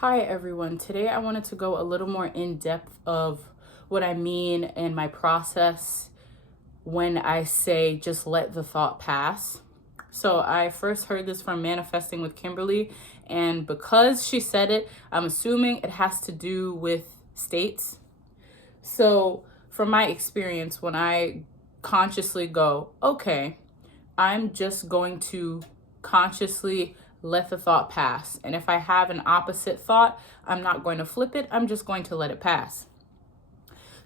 Hi everyone. Today I wanted to go a little more in depth of what I mean and my process when I say just let the thought pass. So I first heard this from Manifesting with Kimberly, and because she said it, I'm assuming it has to do with states. So from my experience, when I consciously go, okay, I'm just going to consciously let the thought pass. And if I have an opposite thought, I'm not going to flip it. I'm just going to let it pass.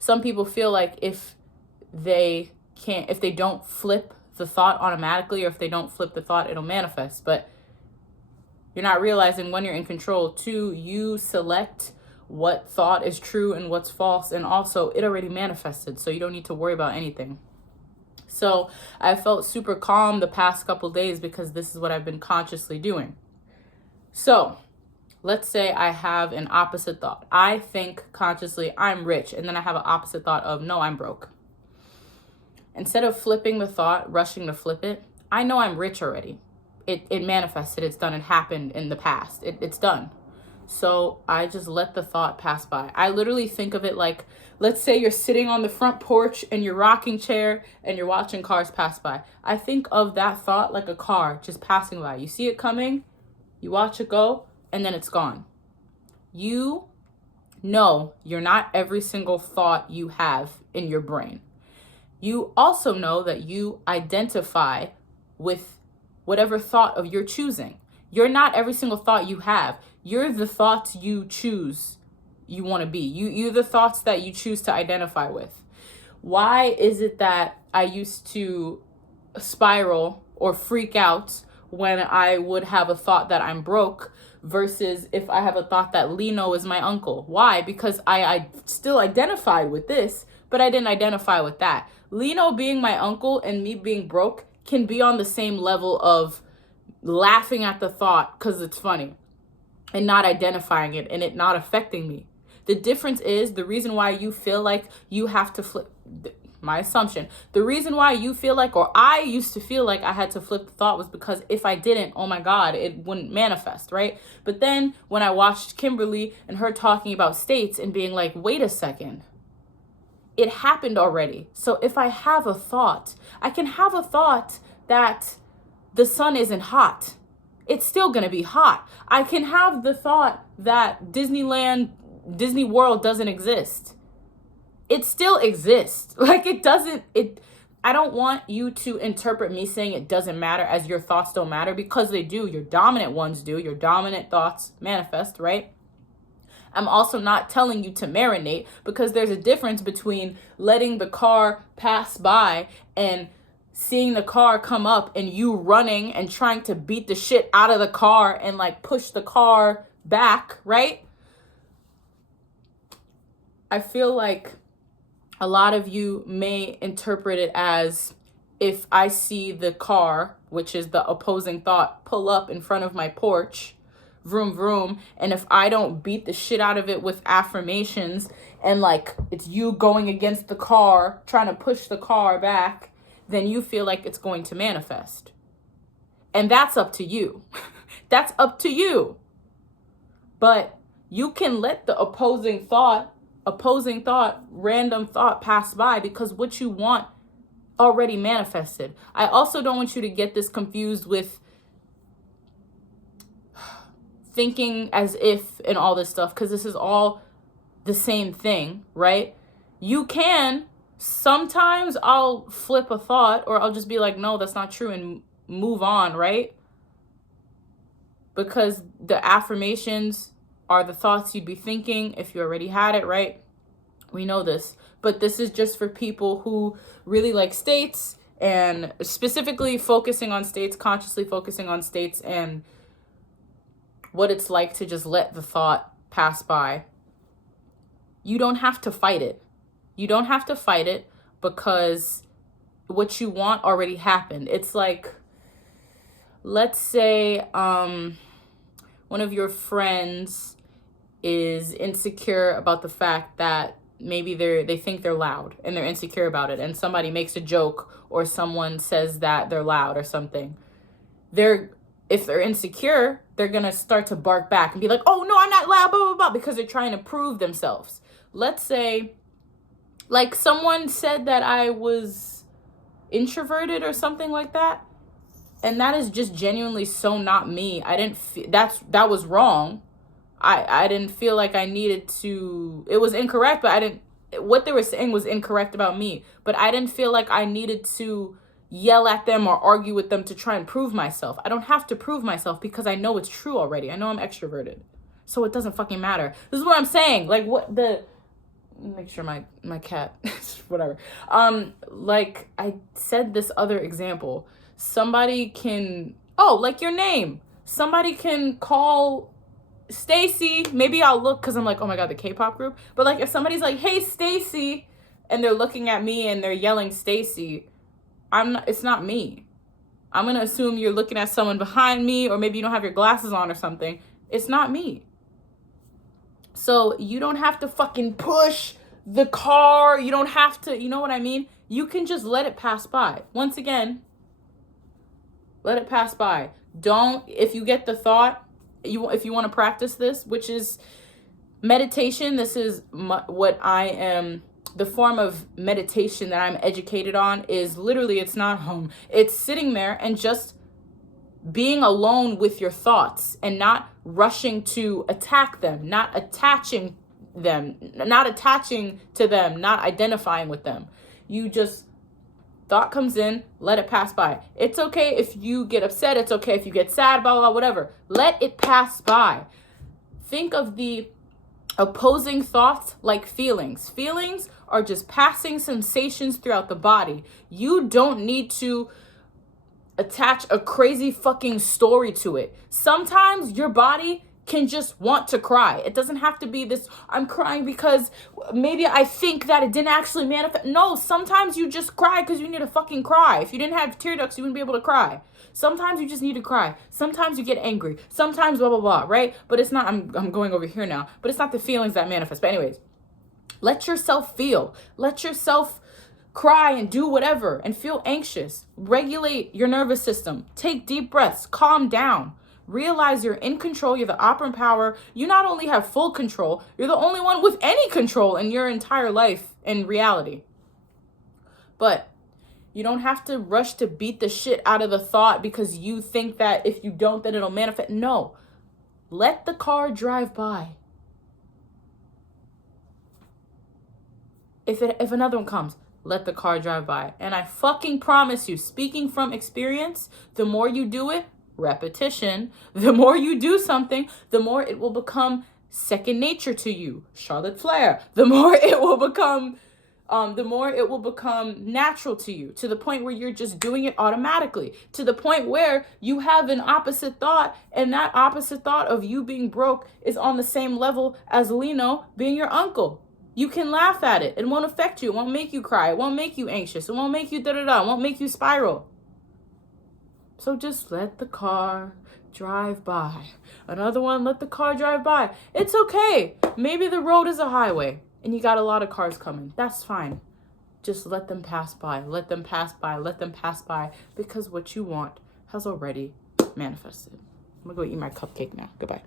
Some people feel like if they don't flip the thought automatically, or if they don't flip the thought, it'll manifest. But you're not realizing when you're in control, too, you select what thought is true and what's false. And also it already manifested. So you don't need to worry about anything. So I felt super calm the past couple days because this is what I've been consciously doing. So let's say I have an opposite thought. I think consciously I'm rich, and then I have an opposite thought of no, I'm broke. Instead of flipping the thought, rushing to flip it, I know I'm rich already. It manifested, it's done, it happened in the past. It's done. So I just let the thought pass by. I literally think of it like, let's say you're sitting on the front porch in your rocking chair and you're watching cars pass by. I think of that thought like a car just passing by. You see it coming, you watch it go, and then it's gone. You know you're not every single thought you have in your brain. You also know that you identify with whatever thought of your choosing. You're not every single thought you have. You're the thoughts you choose you want to be. You're the thoughts that you choose to identify with. Why is it that I used to spiral or freak out when I would have a thought that I'm broke versus if I have a thought that Lino is my uncle? Why? Because I still identified with this, but I didn't identify with that. Lino being my uncle and me being broke can be on the same level of laughing at the thought because it's funny and not identifying it and it not affecting me. The difference is the reason why you feel like you have to flip, my assumption, the reason why you feel like, or I used to feel like I had to flip the thought was because if I didn't, oh my God, it wouldn't manifest, right? But then when I watched Kimberly and her talking about states and being like, wait a second, it happened already. So if I have a thought, I can have a thought that the sun isn't hot. It's still going to be hot. I can have the thought that Disney World doesn't exist. It still exists. Like I don't want you to interpret me saying it doesn't matter as your thoughts don't matter, because they do. Your dominant ones do. Your dominant thoughts manifest, right? I'm also not telling you to marinate, because there's a difference between letting the car pass by and seeing the car come up and you running and trying to beat the shit out of the car and like push the car back, right? I feel like a lot of you may interpret it as, if I see the car, which is the opposing thought, pull up in front of my porch, vroom vroom, and if I don't beat the shit out of it with affirmations and like it's you going against the car trying to push the car back, then you feel like it's going to manifest. And that's up to you. That's up to you. But you can let the opposing thought, random thought pass by, because what you want already manifested. I also don't want you to get this confused with thinking as if and all this stuff, because this is all the same thing, right? You can, sometimes I'll flip a thought, or I'll just be like, no, that's not true, and move on, right? Because the affirmations are the thoughts you'd be thinking if you already had it, right? We know this. But this is just for people who really like states, and specifically focusing on states, consciously focusing on states, and what it's like to just let the thought pass by. You don't have to fight it. You don't have to fight it, because what you want already happened. It's like, let's say one of your friends is insecure about the fact that maybe they think they're loud and they're insecure about it, and somebody makes a joke or someone says that they're loud or something. They're if they're insecure, they're going to start to bark back and be like, oh, no, I'm not loud, blah, blah, blah, because they're trying to prove themselves. Let's say, like, someone said that I was introverted or something like that. And that is just genuinely so not me. I didn't feel that was wrong. I didn't feel like I needed to, it was incorrect, but what they were saying was incorrect about me. But I didn't feel like I needed to yell at them or argue with them to try and prove myself. I don't have to prove myself because I know it's true already. I know I'm extroverted. So it doesn't fucking matter. This is what I'm saying. Like, make sure my cat, whatever. Like I said this other example. Somebody can, like your name. Somebody can call Stacy. Maybe I'll look because I'm like, oh my God, the K-pop group. But like if somebody's like, hey, Stacy, and they're looking at me and they're yelling Stacy, it's not me. I'm going to assume you're looking at someone behind me, or maybe you don't have your glasses on or something. It's not me. So you don't have to fucking push the car. You don't have to, you know what I mean? You can just let it pass by. Once again, let it pass by. If you get the thought, if you want to practice this, which is meditation, this is what I am, the form of meditation that I'm educated on is literally, it's not home. It's sitting there and just being alone with your thoughts and not rushing to attack them, not attaching to them, not identifying with them. You just, thought comes in, let it pass by. It's okay if you get upset. It's okay if you get sad, blah, blah, blah, whatever. Let it pass by. Think of the opposing thoughts like feelings. Feelings are just passing sensations throughout the body. You don't need to attach a crazy fucking story to it. Sometimes your body can just want to cry. It doesn't have to be this, I'm crying because maybe I think that it didn't actually manifest. No, sometimes you just cry because you need to fucking cry. If you didn't have tear ducts, you wouldn't be able to cry. Sometimes you just need to cry. Sometimes you get angry. Sometimes blah, blah, blah, right? But it's not, I'm going over here now, but it's not the feelings that manifest. But anyways, let yourself feel. Let yourself cry and do whatever and feel anxious. Regulate your nervous system. Take deep breaths. Calm down. Realize you're in control. You're the operant power. You not only have full control, you're the only one with any control in your entire life and reality. But you don't have to rush to beat the shit out of the thought because you think that if you don't, then it'll manifest. No. Let the car drive by. If another one comes, let the car drive by. And I fucking promise you, speaking from experience, the more you do it, repetition, the more you do something, the more it will become second nature to you. Charlotte Flair. The more it will become natural to you, to the point where you're just doing it automatically, to the point where you have an opposite thought, and that opposite thought of you being broke is on the same level as Lino being your uncle. You can laugh at it. It won't affect you. It won't make you cry. It won't make you anxious. It won't make you da-da-da. It won't make you spiral. So just let the car drive by. Another one, let the car drive by. It's okay. Maybe the road is a highway and you got a lot of cars coming. That's fine. Just let them pass by. Let them pass by. Let them pass by. Because what you want has already manifested. I'm going to go eat my cupcake now. Goodbye.